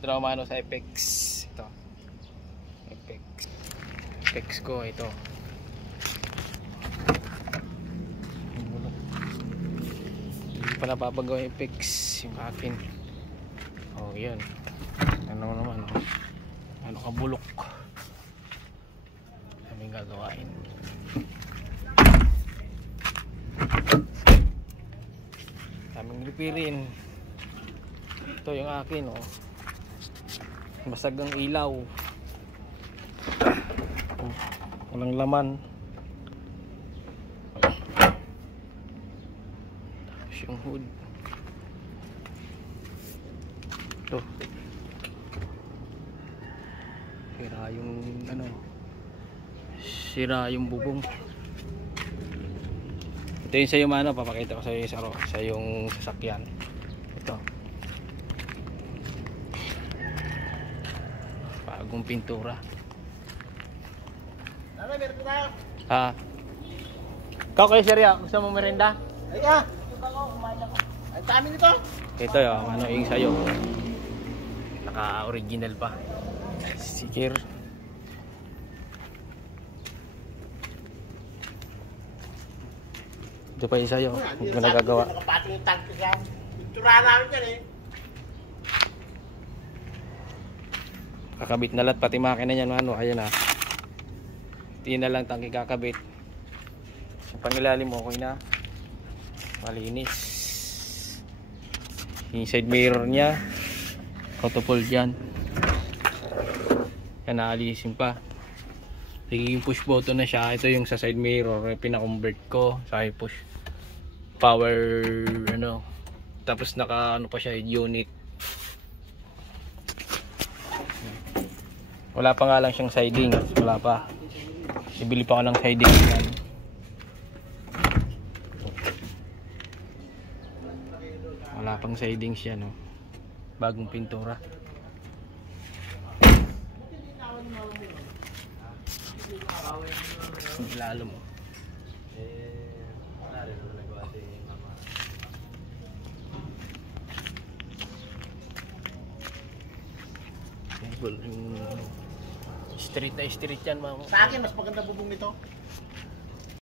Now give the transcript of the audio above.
Ito na umano sa Apex. Ito. Apex ko ito. Hindi pa napapagawa yung Apex yung akin. Oh, yun. Ano naman, oh. Ano ka bulok. Aming gagawain. Aming ripirin. Ito yung akin, oh. Basag ang ilaw. Walang laman. Tapos yung hood. Ito. Sira yung ano. Sira yung bubong. Ito yung sa yung ano, papakita ko sa iyo sa yung sasakyan. Ito. Bagong pintura. Ano, meron ko tayo? Ha. Ikaw kayo, Serya, gusto mo merenda? Ay, ah! Kumain ako. Ang dami nito. Ito yung ano yung sayo. Naka-original pa. Sticker. Ito pa yung sayo. Hindi ko nagagawa. Nakapating yung tank siya. Pintura namin yan eh. Kakabit na lahat pati makina niyan, ano, ayan na. Hindi na lang tangki kakabit. Yung pangilalim mo, okay na. Malinis. Yung side mirror niya, autofold yan. Yan, naalisin pa. Nagiging push button na siya. Ito yung sa side mirror, pinakonvert ko sa push power, ano. Tapos naka ano pa siya, unit. Wala pa nga lang siyang siding. Wala pa. Ibili pa ko ng siding yan. Wala pang siding siya, no. Bagong pintura. Lalo mo. Yung street na street yan, mamo. Sa akin, mas maganda bubong nito.